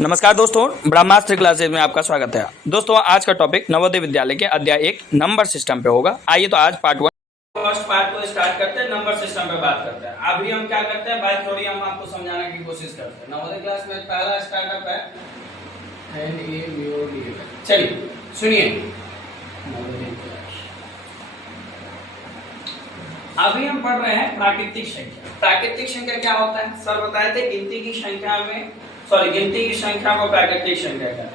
नमस्कार दोस्तों, ब्रह्मास्त्र क्लासेज में आपका स्वागत है। दोस्तों आज का टॉपिक नवोदय विद्यालय के अध्याय 1 नंबर सिस्टम पे होगा। आइए तो आज पार्ट 1 फर्स्ट पार्ट को स्टार्ट करते हैं, नंबर सिस्टम पे बात करते हैं। अभी हम क्या करते हैं, बाय थ्योरी हम आपको समझाने की कोशिश करते हैं। नवोदय क्लास में पहला स्टार्टअप है NAVOD। चलिए सुनिए, अभी हम पढ़ रहे हैं प्राकृतिक संख्या। प्राकृतिक संख्या क्या होता है? सर बताए थे गिनती की संख्या को प्राकृतिक संख्या कहते हैं।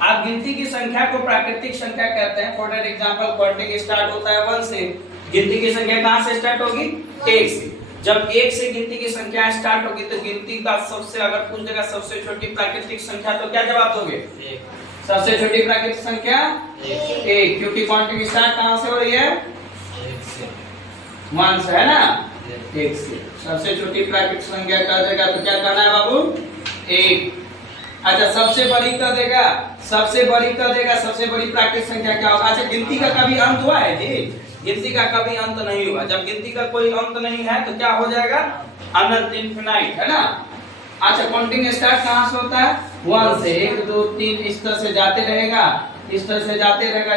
आप गिनती की संख्या को प्राकृतिक संख्या कहते हैं। फॉर एग्जांपल क्वांटिक स्टार्ट होता है 1 से। गिनती की संख्या कहां से स्टार्ट होगी? 1 से। जब 1 से गिनती की संख्या स्टार्ट होगी तो गिनती का सबसे, अगर पूछ देगा सबसे छोटी प्राकृतिक संख्या तो क्या जवाब दोगे? 1। सबसे छोटी प्राकृतिक संख्या 1, क्योंकि क्वांटिक स्टार्ट कहां से हो रही है? 1 से, है ना? 1 से। सबसे छोटी प्राकृतिक संख्या कर देगा तो क्या करना है बाबू? 1। अच्छा, सबसे बड़ी कर देगा, सबसे बड़ी प्राकृतिक संख्या क्या होगा? अच्छा, गिनती का कभी अंत हुआ है जी? गिनती का कभी अंत नहीं हुआ। जब गिनती का कोई अंत नहीं है तो क्या हो जाएगा? अनंत, इनफिनाइट, है ना? अच्छा, काउंटिंग स्टार्ट कहां से होता है? 1 से। 1 2 3 इस तरह से जाते रहेगा,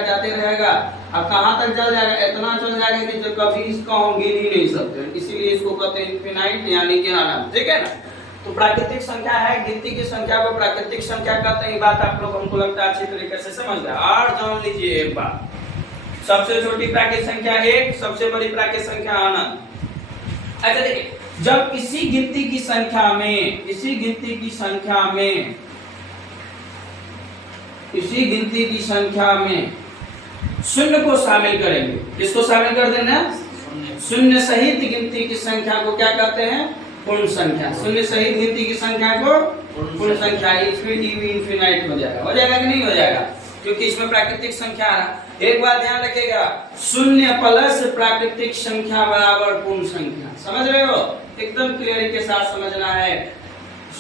जाते रहेगा। अब कहां तक चल जाएगा? इतना चल जाएगा कि जो कभी इसका हम गिन ही नहीं सकते, इसीलिए इसको कहते हैं इनफिनाइट, यानी कि अनंत। ठीक है ना? तो प्राकृतिक संख्या है, गिनती की संख्या को प्राकृतिक संख्या कहते हैं। ये बात आप लोग, हमको लगता है अच्छी तरीके से समझ गए। और जान लीजिए एक बात, सबसे छोटी प्राकृतिक संख्या 1, सबसे बड़ी प्राकृतिक संख्या अनंत। अच्छा देखिए, जब इसी गिनती की संख्या में शून्य को शामिल करेंगे। किसको शामिल कर देना? शून्य सहित गिनती की संख्या को क्या कहते हैं? पूर्ण संख्या। शून्य सहित गिनती की संख्या को पूर्ण संख्या। इनफिनाइट हो जाएगा कि नहीं हो जाएगा? क्योंकि इसमें प्राकृतिक संख्या आ रहा। एक बात ध्यान रखिएगा, शून्य प्लस प्राकृतिक संख्या बराबर पूर्ण संख्या। समझ रहे हो? एकदम क्लियर के साथ समझना है।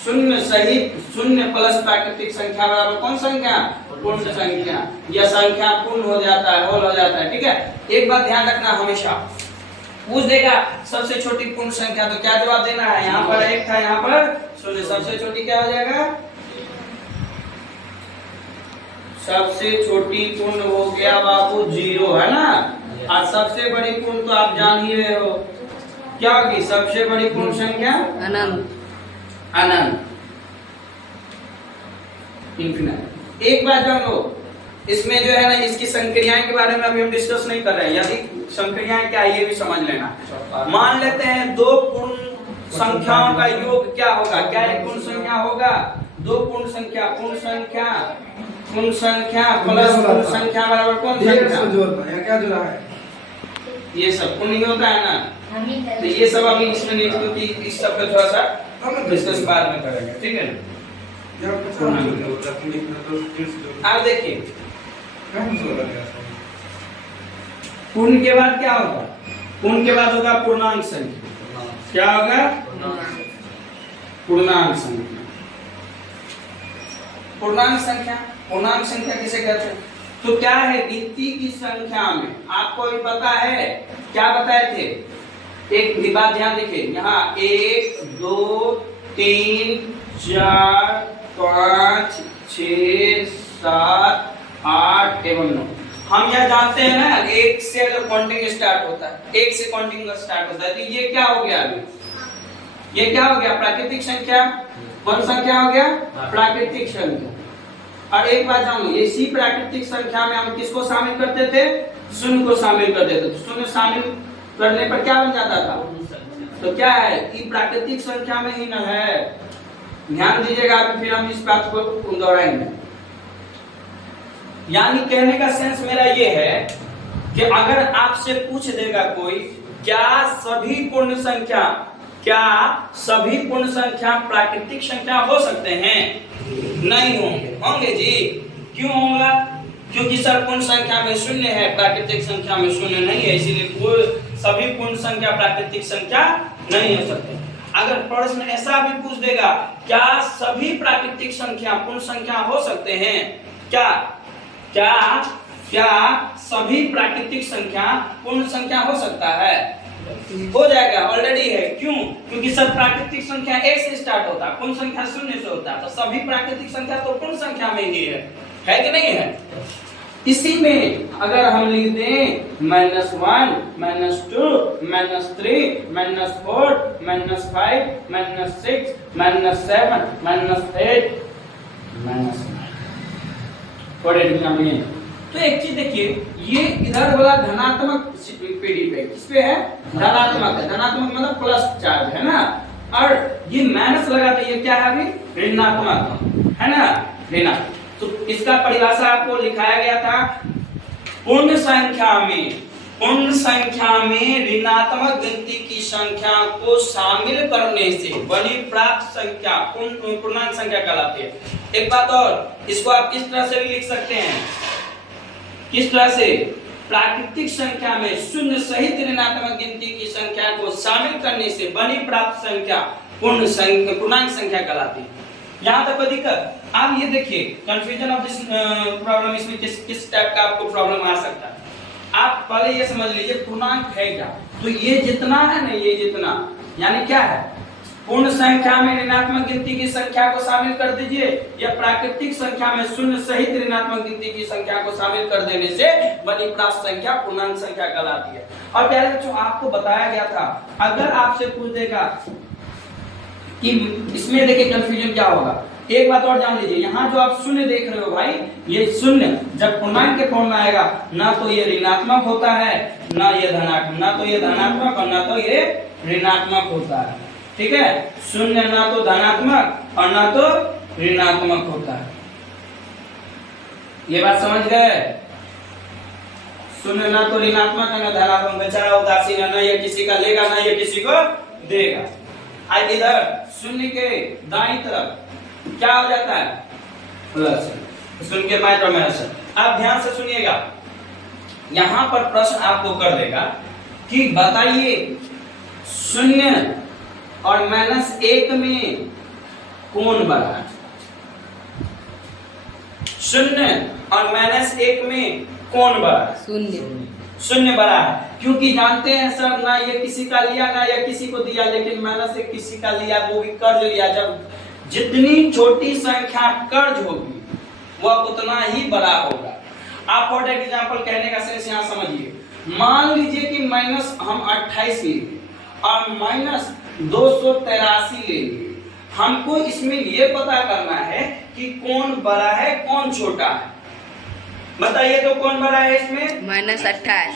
शून्य प्लस प्राकृतिक संख्या बराबर कौन संख्या? पूर्ण संख्या। यह संख्या पूर्ण हो जाता है, होल हो जाता है। ठीक है, एक बात ध्यान रखना, हमेशा पूछ देगा सबसे छोटी पूर्ण संख्या तो क्या जवाब देना है? यहाँ पर 1 था, यहाँ पर 0। सबसे छोटी क्या हो जाएगा? सबसे छोटी पूर्ण हो गया बाबू 0, है ना? और सबसे बड़ी पूर्ण तो आप जान ही रहे हो क्या होगी? सबसे बड़ी पूर्ण संख्या अनंत, इनफिनाइट। एक बात जान लो, इसमें जो है ना, इसकी संक्रियाएं के बारे में अभी हम डिस्कस नहीं कर रहे हैं। यदि संक्रियाएं क्या है ये भी समझ लेना। मान लेते हैं 2 पूर्ण संख्याओं का योग क्या होगा? क्या एक पूर्ण संख्या होगा? 2 पूर्ण संख्या प्लस पूर्ण संख्या बराबर कौन संख्या? क्या जुड़ा है? ये सब पूर्ण ही होता है ना? तो ये सब अभी इसमें नहीं, क्योंकि इस सब पे थोड़ा सा डिस्कस बाद में करेंगे। ठीक है ना? आप देखिए, पूर्ण के बाद क्या होगा? पूर्ण के बाद होगा पूर्णांक संख्या। क्या होगा? पूर्णांक संख्या। पूर्णांक संख्या किसे कहते हैं? तो क्या है, गिनती की संख्या में आपको भी पता है, क्या बताए थे? एक बात ध्यान देखिए, यहाँ 1 2 3 4 5 6 7 8 एवं 9। हम यह जानते हैं ना, 1 से अगर काउंटिंग स्टार्ट होता है, 1 से काउंटिंग स्टार्ट होता है, तो ये क्या हो गया? अभी ये क्या हो गया? प्राकृतिक संख्या। कौन संख्या हो गया? प्राकृतिक संख्या। और एक बात जान लो, इसी प्राकृतिक संख्या में हम किसको शामिल करते थे? शून्य को शामिल करते थे। तो शून्य शामिल करने पर क्या बन जाता था? तो क्या है, ये प्राकृतिक संख्या में ही न है। ध्यान दीजिएगा, फिर हम इस बात को दोहराएंगे। यानी कहने का सेंस मेरा ये है कि अगर आपसे पूछ देगा कोई, क्या सभी पूर्ण संख्या प्राकृतिक संख्या हो सकते हैं? नहीं होंगे जी। क्यों होगा? क्योंकि सर पूर्ण संख्या में 0 है, प्राकृतिक संख्या में 0 नहीं है, इसीलिए कोई सभी पूर्ण संख्या प्राकृतिक संख्या नहीं हो सकते। अगर प्रश्न ऐसा भी पूछ देगा, क्या सभी प्राकृतिक संख्या पूर्ण संख्या हो सकते हैं? क्या सभी प्राकृतिक संख्या पूर्ण संख्या हो सकता है? हो जाएगा, ऑलरेडी है। क्यों? क्योंकि सब प्राकृतिक संख्या एक से स्टार्ट होता है, पूर्ण संख्या शून्य से होता है, तो सभी प्राकृतिक संख्या तो पूर्ण संख्या में ही है कि नहीं है? इसी में अगर हम लिख दें -1, -2, -3, -4, -5, -6, -7, -8, -9, तो एक चीज देखिए, ये इधर वाला धनात्मक पीढ़ी पे, किस पे है? धनात्मक है। धनात्मक मतलब प्लस चार्ज है ना, और ये माइनस लगा तो ये क्या है अभी? ऋणात्मक है ना, ऋणात्मक। तो इसका परिभाषा आपको लिखाया गया था, पूर्ण संख्या में ऋणात्मक गिनती की संख्या को शामिल करने से बनी प्राप्त संख्या पूर्णांक संख्या कहलाती है। एक बात और, इसको आप इस तरह से भी लिख सकते हैं, किस तरह से? प्राकृतिक संख्या में शून्य सहित ऋणात्मक गिनती की संख्या को शामिल करने से बनी प्राप्त संख्या पूर्णांक संख्या कहलाती है। यहाँ तक कोई दिक्कत? आप ये देखिए, कंफ्यूजन ऑफ दिस प्रॉब्लम, इसमें किस टाइप का आपको प्रॉब्लम आ सकता है। आप पहले ये समझ लीजिए पूर्णांक है क्या, तो ये जितना है ना, ये जितना यानी क्या है? पूर्ण संख्या में ऋणात्मक गिनती की संख्या को शामिल कर दीजिए, या प्राकृतिक संख्या में शून्य सहित ऋणात्मक गिनती की संख्या को शामिल कर देने से बनी प्राप्त संख्या पूर्णांक संख्या कहलाती है। और प्यारे बच्चों, आपको बताया गया था, अगर आपसे पूछ देगा कि इसमें देखिए कंफ्यूजन क्या होगा, एक बात और जान लीजिए, यहाँ जो आप शून्य देख रहे हो भाई, ये शून्य जब पूर्णांक के फॉर्म में आएगा, ना तो ये ऋणात्मक होता है, ना ये धनात्मक, ना तो ये धनात्मक और ना तो ये ऋणात्मक होता है। ठीक है, शून्य ना तो धनात्मक और ना तो ऋणात्मक होता है। ये बात समझ गए? शून्य ना तो ऋणात्मक है ना धनात्मक, बेचारा उदासीन है, ना ये किसी का लेगा ना ये किसी को देगा। आज इधर शून्य के दाईं तरफ क्या हो जाता है? प्लस। शून्य के बाईं तरफ माइनस। आप ध्यान से सुनिएगा, यहां पर प्रश्न आपको कर देगा कि बताइए शून्य और -1 में कौन बड़ा है? शून्य और -1 में कौन बड़ा है? शून्य बड़ा है, क्योंकि जानते हैं सर, ना ये किसी का लिया ना ये किसी को दिया, लेकिन -1 किसी का लिया, वो भी कर्ज लिया। जब जितनी छोटी संख्या कर्ज होगी वह उतना ही बड़ा होगा। आप फॉर एग्जांपल कहने का सेंस यहाँ समझिए, मान लीजिए कि माइनस हम 28 लेंगे और -283 लेंगे। हमको इसमें ये पता करना है कि कौन बड़ा है कौन छोटा है। बताइए तो कौन बड़ा है इसमें? -28।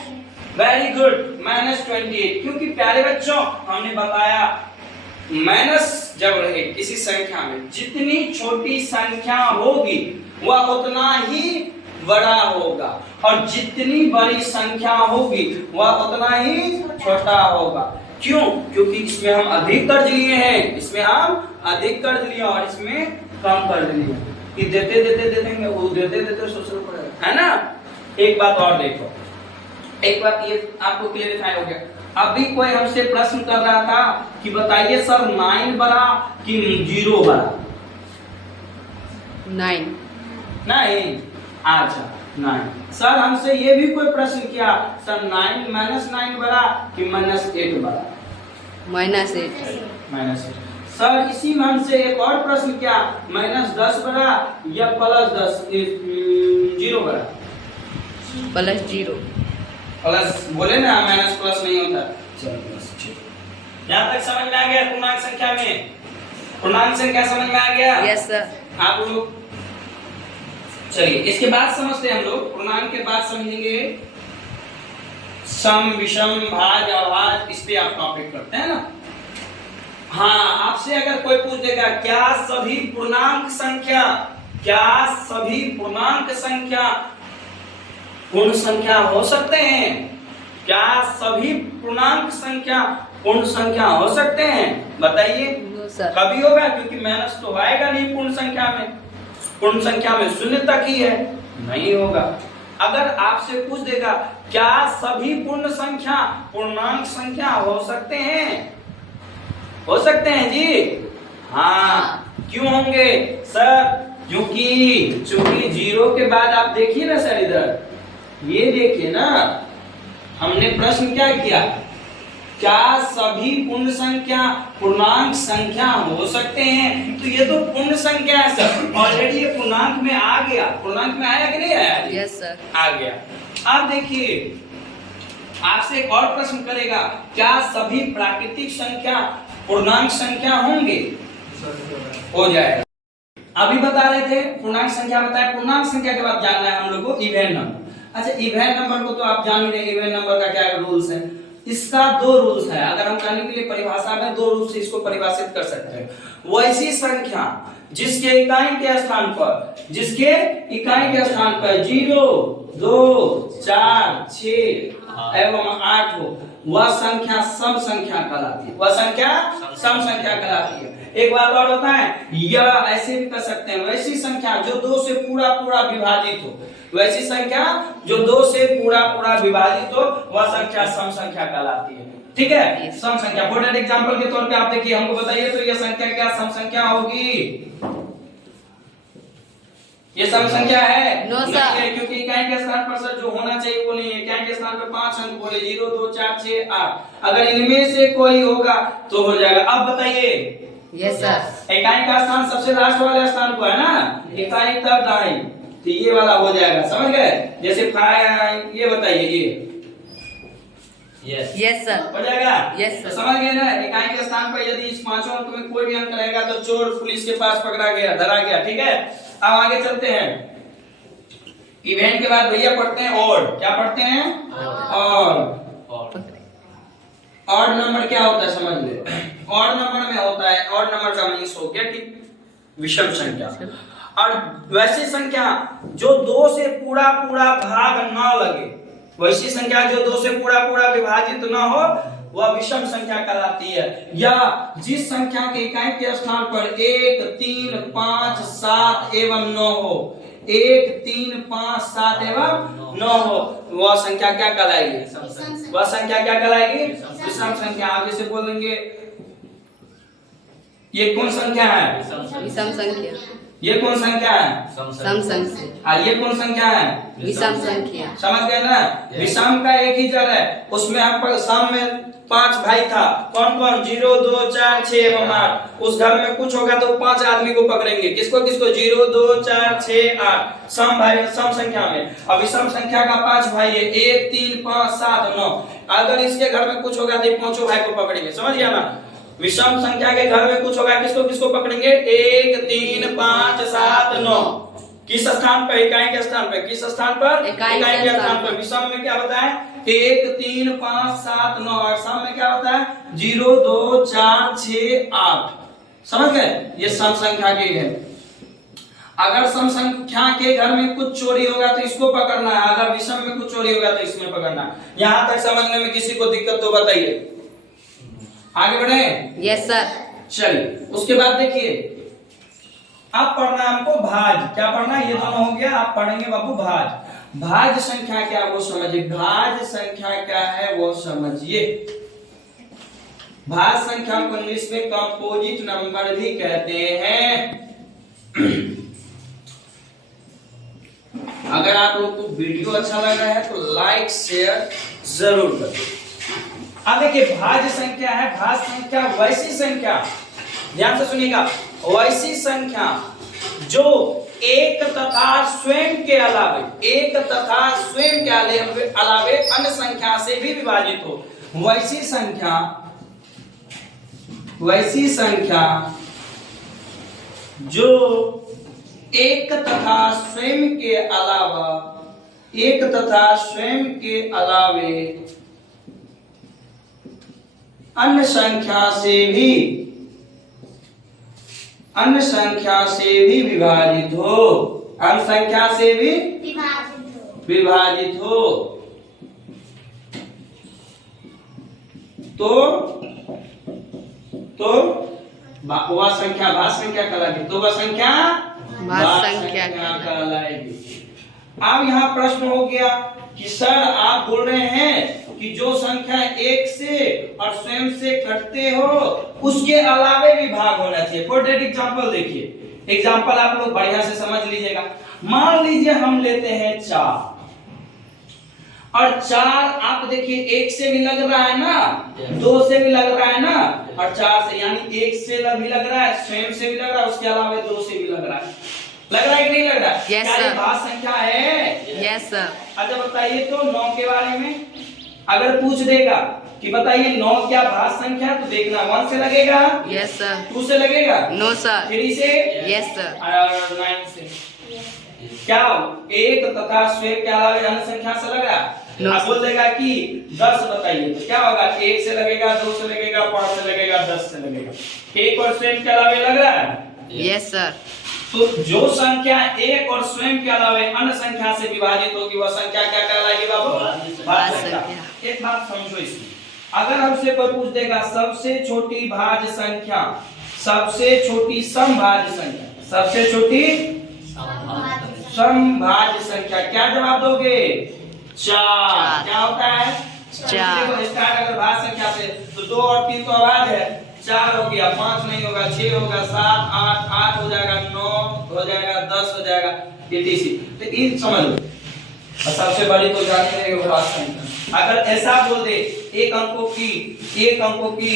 Very good, -28। क्योंकि प्यारे बच्चों, हमने बताया माइनस जब रहे किसी संख्या में, जितनी छोटी संख्या होगी वह उतना ही बड़ा होगा, और जितनी बड़ी संख्या होगी वह उतना ही छोटा होगा। क्यों? क्योंकि इसमें हम अधिक कर्ज लिए हैं, इसमें हम अधिक कर्ज लिए और इसमें कम कर्ज लिए। कि देते देंगे, वो देते सोचना पड़ेगा, है ना। एक बात और देखो, एक बात ये आपको क्लियरिफाई हो गया। अभी कोई हमसे प्रश्न कर रहा था कि बताइए सर 9 बड़ा कि 0 बड़ा? 9। अच्छा 9। सर हमसे ये भी कोई प्रश्न किया, सर 9 -9 बड़ा कि -8 बड़ा? -8। सर इसी में हमसे एक और प्रश्न किया, -10 बड़ा या +10 0 बड़ा? +0। प्लस बोले ना, माइनस प्लस नहीं होता। चलो प्लस। यहाँ तक समझ में आ गया? पूर्णांक संख्या में पूर्णांक संख्या समझ में आ गया? Yes sir. आप लोग चलिए इसके बाद समझते हैं हम लोग। पूर्णांक के बाद समझेंगे सम, विषम, भाज, अभाज, इस पे आप टॉपिक करते हैं ना। हाँ, आपसे अगर कोई पूछ देगा क्या सभी पूर्णांक संख्या पूर्ण संख्या हो सकते हैं? क्या सभी पूर्णांक संख्या पूर्ण संख्या हो सकते हैं? बताइए। कभी होगा? क्योंकि माइनस तो आएगा नहीं पूर्ण संख्या में, पूर्ण संख्या में 0 तक ही है, नहीं होगा। अगर आपसे पूछ देगा क्या सभी पूर्ण संख्या पूर्णांक संख्या हो सकते हैं? हो सकते हैं जी। हाँ, क्यों होंगे सर? क्योंकि 0 के बाद आप देखिए ना सर, इधर ये देखिए ना, हमने प्रश्न क्या किया? क्या सभी पूर्ण संख्या पूर्णांक संख्या हो सकते हैं? तो ये तो पूर्ण संख्या है सर, ऑलरेडी ये पूर्णांक में आ गया। पूर्णांक में आया कि नहीं आया? Yes sir. आ गया। अब देखिए आपसे एक और प्रश्न करेगा, क्या सभी प्राकृतिक संख्या पूर्णांक संख्या होंगे? हो जाएगा। अभी बता रहे थे पूर्णांक संख्या बताया, पूर्णांक संख्या के बाद जानना है हम लोग को इवेन नंबर। अच्छा, इवेन नंबर को तो आप जान ही रहे, इवेन नंबर का क्या रूल्स है। इसका दो रूल्स है, अगर हम कहने के लिए परिभाषा में दो रूल्स से इसको परिभाषित कर सकते हैं। वैसी संख्या जिसके इकाई के स्थान पर 0, 2, 4, 6 एवं 8 हो, वह संख्या सम संख्या कहलाती है। वह संख्या सम संख्या कहलाती है। एक बात और होता है, या ऐसे भी कर सकते हैं, वैसी संख्या जो 2 से पूरा पूरा विभाजित हो, वैसी संख्या जो 2 से पूरा पूरा विभाजित हो, वह संख्या सम संख्या कहलाती है। ठीक है, सम संख्या। फॉर एग्जांपल के तौर पे आप देखिए, हमको बताइए तो यह संख्या क्या सम संख्या होगी? ये सम संख्या है? नो सर, क्योंकि इकाई के स्थान पर सर जो होना चाहिए वो नहीं है। इकाई के स्थान पर 5 अंक बोले, 0, 2, 4, 6, 8। अगर इनमें से कोई होगा तो हो जाएगा। अब बताइए। Yes sir. इकाई का स्थान सबसे लास्ट वाले स्थान को है ना, इकाई तक दाई, तो ये वाला हो जाएगा। समझ गए? जैसे ये बताइए, ये यस सर हो जाएगा। Yes sir. समझ गए ना? इकाई के स्थान पर यदि इस पांचों अंक में कोई भी अंक रहेगा तो चोर पुलिस के पास पकड़ा गया, धरा गया। ठीक है, अब आगे चलते हैं। इवेंट के बाद भैया पढ़ते हैं और क्या पढ़ते हैं? और नंबर क्या होता है समझ ले। और नंबर में होता है, और नंबर का मीन्स हो गया कि विषम संख्या। और वैसी संख्या जो 2 से पूरा पूरा भाग ना लगे, वैसी संख्या जो 2 से पूरा पूरा विभाजित ना हो, वह विषम संख्या कहलाती है। या जिस संख्या के इकाई के स्थान पर 1, 3, 5, 7 एवं 9 हो, 1, 3, 5, 7 एवं 9 हो, वह संख्या क्या कहलाएगी? वह संख्या क्या कहलाएगी? विषम संख्या। आप जैसे बोलेंगे ये कौन संख्या है? विषम संख्या। ये कौन संख्या है? सम संख्या। और ये कौन संख्या है? विषम संख्या। समझ गए ना? विषम का एक ही जड़ है, उसमें हम सम में 5 भाई था। कौन कौन? 0, 2, 4, 6 एवं 8। उस घर में कुछ होगा तो 5 आदमी को पकड़ेंगे। किसको किसको? 0, 2, 4, 6, 8। सम भाई, सम संख्या में। अब विषम संख्या का 5 भाई है, 1, 3, 5, 7, 9। अगर इसके घर में कुछ होगा तो पांचों भाई को पकड़ेंगे। समझ गया ना? विषम संख्या के घर में कुछ होगा, किसको किसको पकड़ेंगे? 1, 3, 5, 7, 9। किस स्थान पर? इकाई के स्थान पर। किस स्थान पर? इकाई के स्थान पर। विषम में क्या होता है? 1, 3, 5, 7, 9। और सम में क्या होता है? 0, 2, 4, 6, 8। समझ गए? ये सम संख्या के है। अगर सम संख्या के घर में कुछ चोरी होगा तो इसको पकड़ना है, अगर विषम में कुछ चोरी होगा तो इसमें पकड़ना है। यहां तक समझने में किसी को दिक्कत तो बताइए। आगे बढ़े? Yes sir. चलिए, उसके बाद देखिए, अब पढ़ना हमको भाज। क्या पढ़ना? ये दोनों हो गया। आप पढ़ेंगे बाबू भाज। भाज संख्या क्या वो समझिए। भाज संख्या क्या है वो समझिए। भाज संख्या को इंग्लिश में कंपोजिट नंबर भी कहते हैं। अगर आप लोग को वीडियो अच्छा लग रहा है तो लाइक शेयर जरूर करें। अब देखिए, भाज्य संख्या है। भाज्य संख्या वैसी संख्या, ध्यान से सुनिएगा, वैसी संख्या जो एक तथा स्वयं के अलावे अन्य संख्या से भी विभाजित हो। वैसी संख्या जो एक तथा स्वयं के अलावे अन्य संख्या से भी विभाजित हो। अन्य संख्या से भी विभाजित हो तो वह संख्या भाज संख्या कहलाएगी। तो वह संख्या भाज संख्या कहलाएगी। अब यहाँ प्रश्न हो गया कि सर आप बोल रहे हैं कि जो संख्या 1 से और स्वयं से कटते हो उसके अलावे भी भाग होना चाहिए। फॉर दैट एग्जांपल देखिए, एग्जांपल आप लोग बढ़िया से समझ लीजिएगा। मान लीजिए हम लेते हैं 4 और 4 आप देखिए 1 से भी लग रहा है ना, 2 से भी लग रहा है ना, और 4 से, यानी 1 से भी लग रहा है, स्वयं से भी लग रहा है, उसके अलावा 2 से भी लग रहा है। लग रहा है कि नहीं लग रहा है? Yes, क्या ये sir. भाज्य संख्या है? Yes sir. अच्छा बताइए तो 9 के बारे में अगर पूछ देगा कि बताइए 9 क्या भाज्य संख्या, तो देखना 1 से लगेगा, यस सर। 2 से लगेगा, नो सर। 3 से, यस सर। और 9 से। क्या 1 तथा स्वयं के अलावा अन्य संख्या से लग रहा है? No, अब बोल देगा कि 10 बताइए, तो क्या होगा? 1 से लगेगा, 2 से लगेगा, 5 से लगेगा, 10 से लगेगा। 1 और स्वयं के अलावा लग रहा है? Yes sir. तो जो संख्या 1 और स्वयं के अलावा अन्य संख्या से विभाजित होगी वह संख्या क्या कहलाएगी बाबू? भाज्य संख्या। एक बात समझो इसमें, अगर हमसे कोई पूछ देगा सबसे छोटी भाज्य संख्या, सबसे छोटी समभाज्य संख्या, सबसे छोटी समभाज्य संख्या, क्या जवाब दोगे? 4। क्या होता है? 4। देखो स्टार्ट अगर भाज्य संख्या से तो 2 और 3 तो अभाज्य है, 4 हो गया, 5 नहीं होगा, 6 होगा, 7, 8 हो जाएगा, 9 हो जाएगा, 10 हो जाएगा, etc। तो इन समझ लो। और सबसे बड़ी तो जानते हैं वो भाज्य संख्या। अगर ऐसा बोल दे एक अंकों की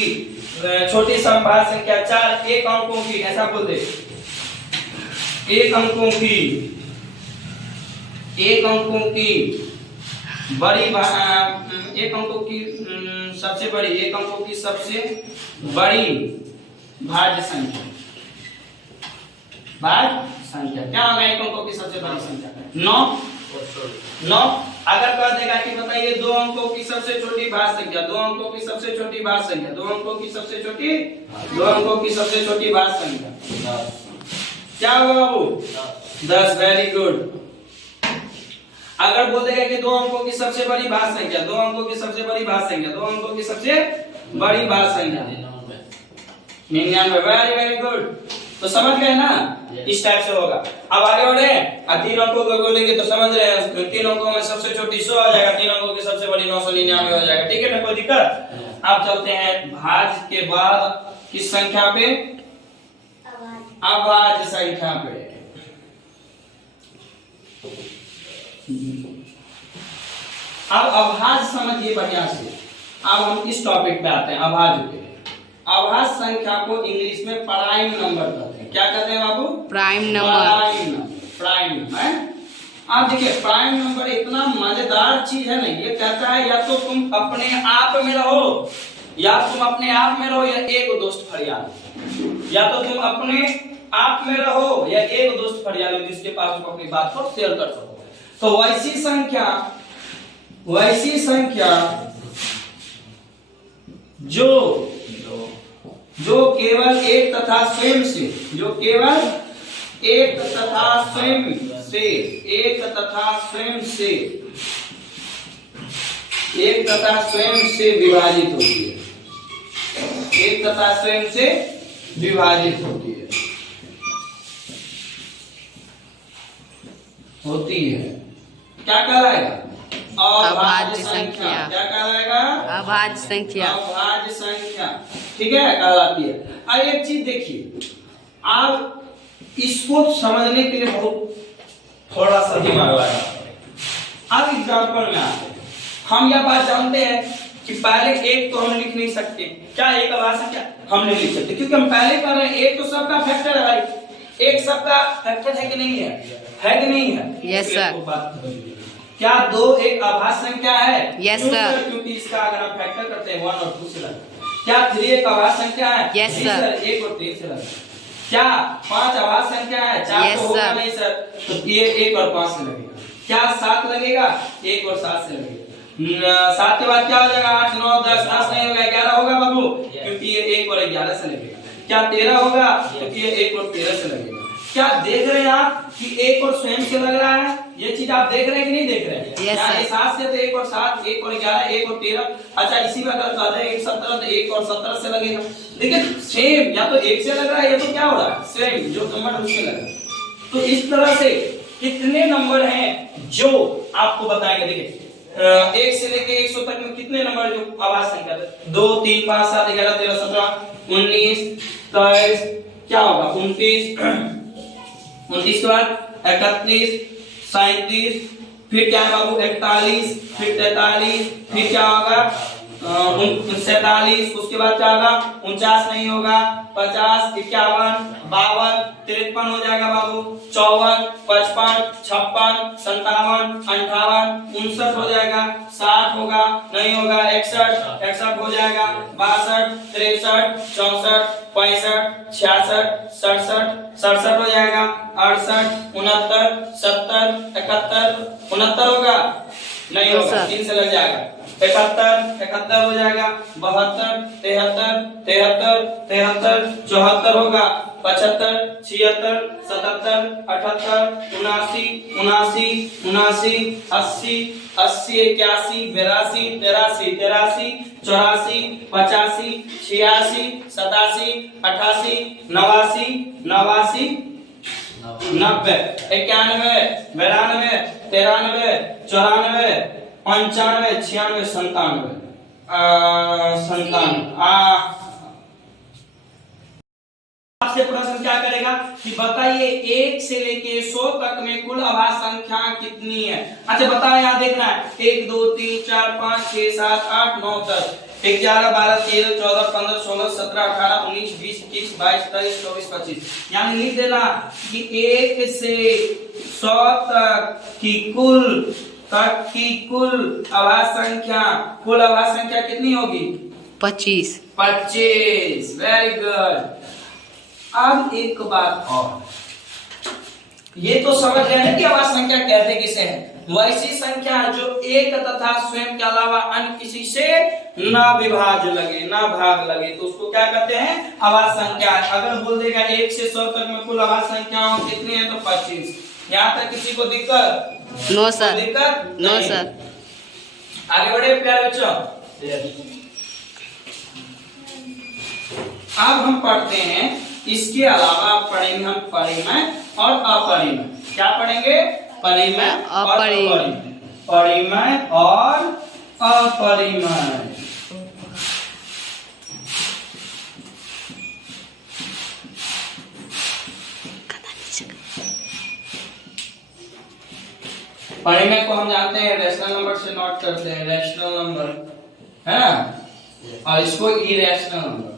छोटी समभाज्य संख्या 4, 1 अंकों की, ऐसा बोल दे 1 अंकों की बड़ी 1 अंकों की सबसे बड़ी, 1 अंकों की सबसे बड़ी भाज्य संख्या, क्या होगा 1 अंकों की सबसे बड़ी संख्या? 9। अगर कह देगा कि बताइए 2 अंकों की सबसे छोटी भाज्य संख्या, 2 अंकों की सबसे छोटी भाज्य संख्या, 2 अंकों की सबसे छोटी भाज्य संख्या, क्या होगा बाबू? 10। Very good. अगर बोल देगा कि 2 अंकों की सबसे बड़ी भाज्य संख्या, 2 अंकों की सबसे बड़ी भाज्य संख्या, 2 अंकों की सबसे बड़ी भाज्य संख्या 99। Very good. तो समझ गए ना? इस टाइप से होगा। अब आगे बढ़े, 3 अंकों को बोलेंगे तो समझ रहे हैं, 3 अंकों में सबसे छोटी 100 हो जाएगा, 3 अंकों की सबसे बड़ी 999 हो जाएगा। ठीक है ना, कोई दिक्कत? अब चलते हैं भाज्य के बाद किस संख्या पे? अभाज्य संख्या पे। अब अभाज्य समझिए बढ़िया से। अब हम इस टॉपिक पे आते हैं, अभाज्य पे। अभाज्य संख्या को इंग्लिश में प्राइम नंबर कहते हैं। क्या कहते हैं बाबू? Prime number. प्राइम है। अब देखिए प्राइम नंबर इतना मजेदार चीज है ना, ये कहता है या तो तुम अपने आप में रहो, या एक दोस्त फरियाद, या तो तुम अपने आप में रहो या एक दोस्त फरियाद हो जिसके पास तुम अपनी बात को शेयर कर सको। तो वैसी संख्या जो केवल एक तथा स्वयं से विभाजित होती है, क्या कहलाएगा? अभाज्य संख्या। क्या कहलाएगा? अभाज्य संख्या। अभाज्य संख्या, ठीक है, कहलाती है। अब एक चीज देखिए, आप इसको समझने के लिए बहुत थोड़ा सा दिमाग लगाना पड़ेगा। अब एग्जाम्पल में आते हैं, हम यह बात जानते हैं कि पहले 1 तो हम लिख नहीं सकते। क्या 1 अभाज्य संख्या हम नहीं लिख सकते, क्योंकि हम पहले कर रहे हैं 1 तो सबका फैक्टर है भाई, 1 सबका फैक्टर है कि नहीं है? है कि नहीं है? Yes sir. क्या 2 एक अभाज्य संख्या है? Yes sir. क्योंकि इसका अगर हम फैक्टर करते हैं 1 और 2 से लगता है। क्या 3 एक अभाज्य संख्या है? Yes sir. 1 और 3 से लगता है। क्या 5 अभाज्य संख्या है? 4 तो होगा नहीं सर, तो ये 1 और 5 से लगेगा। क्या 7 लगेगा? 1 और 7 से लगेगा। 7 के बाद क्या हो जाएगा? 8, 9, 10, 10 नहीं होगा, 11 होगा बाबू, क्योंकि ये 1 और 11 से लगेगा। क्या 13 होगा? क्योंकि ये 1 और 13 से लगेगा। क्या देख रहे हैं आप कि 1 और स्वयं से लग रहा है? ये चीज आप देख रहे हैं कि नहीं देख रहे हैं? yes, क्या 7 से तो 1 और 7, 1 और 11, 1 और 13। अच्छा इसी में अगर कह दें 1 17 तो 1 और 17 से लगेगा। देखिए सेम, या तो 1 से लग रहा है या तो क्या हो रहा है, सेम जो नंबर उससे लग रहा है। तो इस तरह से कितने नंबर हैं जो आपको बताएंगे। देखिए 1 से लेके 100 तक में कितने नंबर जो अभाज्य संख्या है? 2, 3, 5, 7, 11, 13, 17, 19, 23, क्या होगा? 29 के बाद 31, 37, फिर क्या है बाबू 41, फिर 43, फिर क्या होगा 47, उसके बाद क्या होगा 49 नहीं होगा, 50, 51, 52, 53 हो जाएगा बाबू, 54, 55, 56, 57, 58, 59 हो जाएगा, 60 होगा नहीं होगा, 61, 61 हो जाएगा, 62, 63, 64, 65, 66, 67, 67 हो जाएगा, 68, 69, 70, 71, 69 होगा नहीं होगा, 3 से लग जाएगा, 71, 71 हो जाएगा, 72, 73, 73, 73, 74 होगा, 75, 76, 77, 78, 79, 79, 79, 80, 80, 81, 82, 83, 83, 84, 85, 86, 87, 88, 89, 89, 90, 91, 92, 93, 94, 95, 96, 97, 97 आपसे प्रश्न क्या करेगा कि बताइए 1 से लेके 100 तक में कुल आवाज संख्या कितनी है। अच्छा बताओ, यहाँ देखना है 1 2 3 4 5 6 7 8 9 10 11 12 13 14 15 16 17 18 19 20 21 22 23 24 25, यानी लिख देना कि 1 से 100 तक की कुल आवाज संख्या, कुल आवाज संख्या कितनी होगी 25। 25। Very good. अब एक बात और, ये तो समझ गए हैं कि आवाज संख्या कहते किसे हैं। वैसी संख्या जो एक तथा स्वयं के अलावा अन्य किसी से न विभाज्य लगे, न भाग लगे, तो उसको क्या कहते हैं आवाज संख्या। अगर बोल देगा 1 से 100 तक में कुल आवाज संख्या कितनी है तो 25। यहाँ तक किसी को दिक्कत? नो सर, दिक्कत नो सर। आगे बढ़े प्यारे बच्चों। अब हम पढ़ते हैं, इसके अलावा पढ़ेंगे हम परिमेय और अपरिमेय। क्या पढ़ेंगे? परिमेय और अपरिमेय। परिमेय और अपरिमेय। परिमेय को हम जानते हैं रैशनल नंबर से नोट करते हैं, रैशनल नंबर है ना, और इसको इरेशनल नंबर।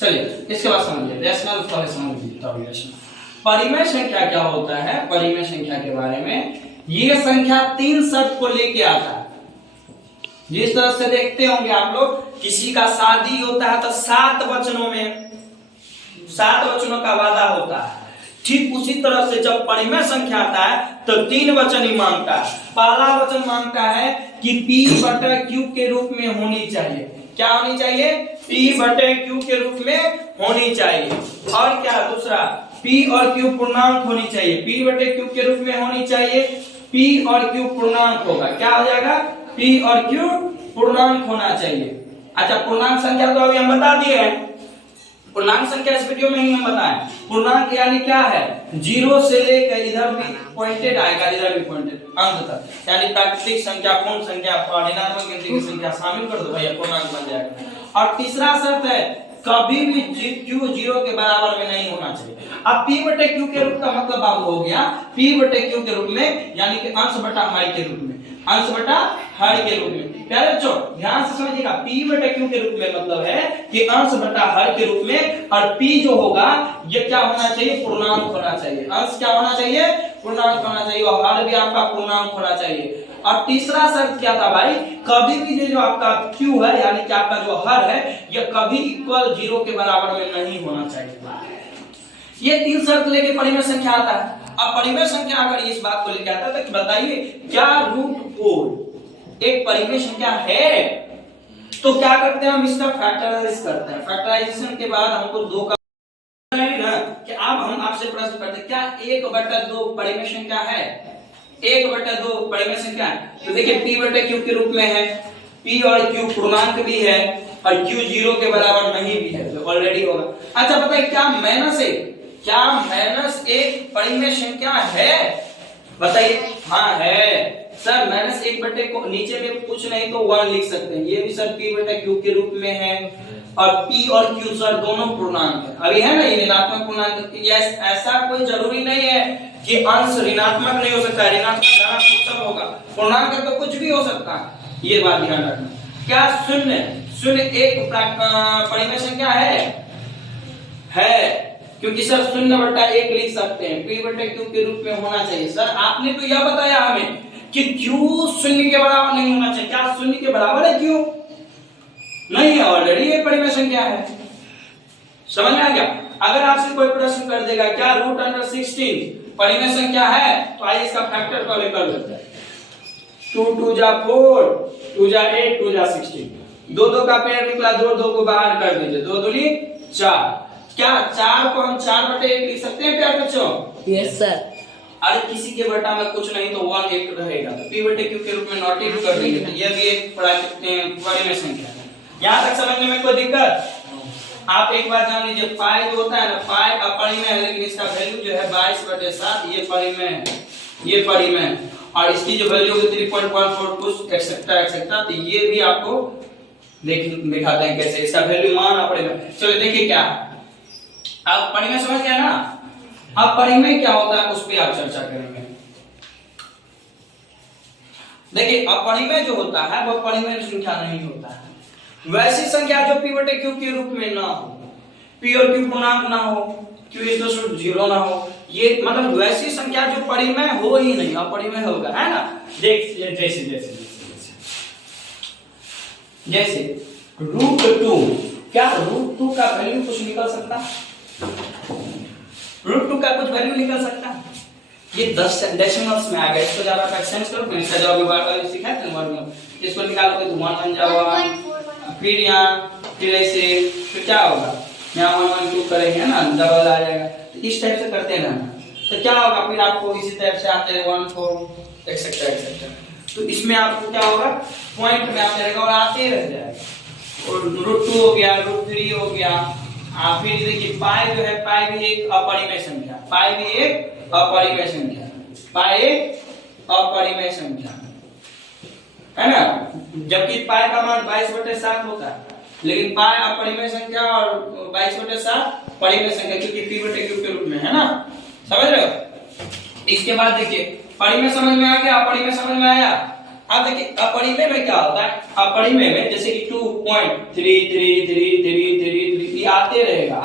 चलिए इसके बाद समझिए रैशनल, पहले समझिए तब इरेशनल। परिमेय संख्या क्या होता है? परिमेय संख्या के बारे में, ये संख्या 3 शर्त को लेके आता है। जिस तरह से देखते होंगे आप लोग, किसी का शादी होता है तो 7 वचनों में 7 वचनों का वादा होता है। ठीक उसी तरह से जब परिमेय संख्या आता है तो 3 वचन ही मांगता है। पहला वचन मांगता है कि P/Q के रूप में होनी चाहिए। क्या होनी चाहिए? P/Q के रूप में होनी चाहिए। और क्या दूसरा? P और Q पूर्णांक होनी चाहिए। P/Q के रूप में होनी चाहिए। P और Q पूर्णांक होगा। क्या हो जाएगा? P और Q पूर्णांक होना चाहिए। अच्छा, पूर्णांक संख्या तो अभी हम बता दिए हैं। पूर्णांक संख्या इस वीडियो में ही हम बताएं। पूर्णांक यानी क्या है? 0 से लेकर इधर भी पॉइंटेड आएगा, इधर भी पॉइंटेड अंक तक, यानी प्राकृतिक संख्या, पूर्ण संख्या, ऋणात्मक गिनती की संख्या शामिल कर दो भैया, पूर्णांक बन जाएगा। और तीसरा शर्त है कभी भी Q 0 के बराबर में नहीं होना चाहिए। अब P/Q के रूप का मतलब बाबू हो गया P/Q के रूप में, यानी कि अंश बटा हर के रूप में, अंश बटा हर के रूप में। प्यारे बच्चों ध्यान से समझिएगा, P/Q के रूप में मतलब है कि अंश बटा हर के रूप में, और P जो होगा ये क्या होना चाहिए? पूर्णांक होना चाहिए। अंश क्या होना चाहिए? पूर्णांक होना चाहिए, और हर भी आपका पूर्णांक होना चाहिए। और तीसरा शर्त क्या था भाई? कभी भी जो आपका Q है, यानी कि आपका जो हर है, ये कभी इक्वल 0 के बराबर में नहीं होना चाहिए। ये 3 शर्त लेके परिमेय संख्या आता है। अब परिमेय संख्या अगर इस बात को लेके आता है तो बताइए क्या √4 एक परिमेय संख्या है? तो क्या करते हैं हम इसका फैक्टराइज करते हैं। फैक्टराइजेशन के बाद हमको 2 का ना कि अब हम आपसे प्रश्न करते हैं क्या 1/2 परिमेय संख्या है? 1/2 परिमेय संख्या है। तो देखिए P/Q के रूप में है, P और Q पूर्णांक भी है, और Q 0 के बराबर नहीं भी है, जो ऑलरेडी होगा। अच्छा बताइए क्या माइनस है? क्या माइनस एक परिमेय संख्या है? बताइए। हाँ है सर, -1 बटे को नीचे में कुछ नहीं तो 1 लिख सकते हैं। ये भी सर P/Q के रूप में है, और P और Q सर दोनों पूर्णांक है। अभी है ना ये ऋणात्मक पूर्णांक, यस ऐसा कोई जरूरी नहीं है कि अंश ऋणात्मक नहीं हो सकता, ऋणात्मक धनात्मक सब होगा, पूर्णांक तो कुछ भी हो सकता है, ये बात ध्यान रखना। क्या शून्य शून्य एक परिमेय संख्या है क्योंकि सर 0/1 लिख सकते हैं, P/Q के रूप में होना चाहिए। सर आपने तो यह बताया हमें कि Q शून्य के बराबर नहीं होना चाहिए, क्या शून्य के बराबर है Q? नहीं है, ऑलरेडी ये परिमेय संख्या है। समझ में आ गया? अगर आपसे कोई प्रश्न कर देगा क्या √16 परिमेय संख्या है, तो आइए इसका फैक्टर पहले कर लेते हैं। 2 2 जा 4, 2 जा 8, 2 जा 16, 2 2 का पेड़ निकला, 2 2 को बाहर कर दीजिए, 2 दूनी 4। क्या 4 को हम 4/1 लिख सकते हैं प्यारे बच्चों? Yes sir. अरे किसी के बेटा में कुछ नहीं तो 1 1 रहेगा, तो P/Q के रूप में नोटिस कर देंगे, तो यह भी एक परिमेय संख्या है। यहां तक समझने में कोई दिक्कत? आप एक बार जान लीजिए, पाई जो होता है ना, पाई अपरिमेय है, लेकिन इसका वैल्यू जो है 22/7, ये परिमेय है, ये परिमेय है, और इसकी जो वैल्यू होगी 3.142 एक्सेट्रा एक्सेट्रा, तो ये भी आपको दिखाते हैं कैसे इसका वैल्यू मान अपरिमेय। चलो देखिए क्या आप परिमेय समझ गए ना, अब परिमेय क्या होता है उस पर आप चर्चा करेंगे। देखिए अपरिमेय जो होता है वह परिमेय संख्या नहीं होता है, वैसी संख्या जो P/Q के रूप में ना हो, P और Q पूर्णांक ना हो, Q = 0 ना हो, ये मतलब वैसी संख्या जो परिमेय हो ही नहीं, अपरिमेय होगा, है ना। देख जैसे जैसे जैसे √2, क्या √2 का वैल्यू कुछ निकल सकता? √2 का कुछ वैल्यू निकल सकता? ये 10 डेसिमल्स में आ गया, इसको ज्यादा एक्सटेंड करो, इसका जवाब बार-बार सिखाते हैं वर्ग में, इसको निकालोगे तो 1 बन जाएगा, फिर यहाँ फिर ऐसे, तो क्या होगा यहाँ 1 1 2 करेंगे ना, डबल आ जाएगा, तो इस टाइप से करते हैं ना, तो क्या होगा फिर आपको इसी टाइप से आते हैं 1 4 एक्सेट्रा एक्सेट्रा, तो इसमें आपको क्या होगा पॉइंट में आते रहेगा और आते रह जाएगा, और √2 हो गया, √3 हो गया, फिर देखिए पाई जो है, पाई भी एक अपरिमेय संख्या, पाई भी एक अपरिमेय संख्या, पाई एक अपरिमेय संख्या है ना, जबकि पाई का मान 22/7 होता है, लेकिन पाई अपरिमेय संख्या और 22/7 परिमेय संख्या, क्योंकि P/Q के रूप में है ना, समझ रहे हो। इसके बाद देखिए परिमेय समझ में आ गया, अपरिमेय समझ में आया। अब देखिए अपरिमेय में क्या होता है, अपरिमेय में जैसे कि 2.33333 ये आते रहेगा,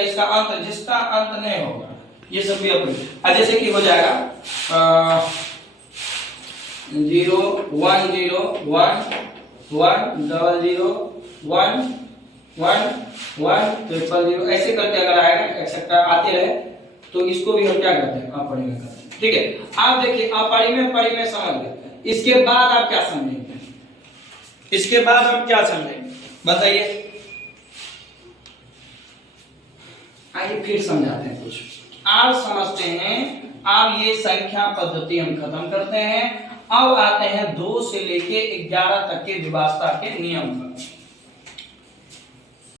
इसका अंत जिसका अंत नहीं होगा, ये सब भी अपरिमेय। जैसे कि हो जाएगा 0 1 0 1 1 0 0 1 1 1 0 ऐसे करते अगर आएगा एक्सेट्रा आते रहे, तो इसको भी हम क्या करते हैं अपरिमेय करते हैं। ठीक है, आप देखिए अपरिमेय परिमेय समझ गए, इसके बाद आप क्या समझेंगे, इसके बाद हम क्या समझेंगे बताइए, आइए फिर समझाते हैं कुछ। आप समझते हैं, अब ये संख्या पद्धति हम खत्म करते हैं, अब आते हैं 2 से लेके 11 तक के विभाज्यता के नियम पर।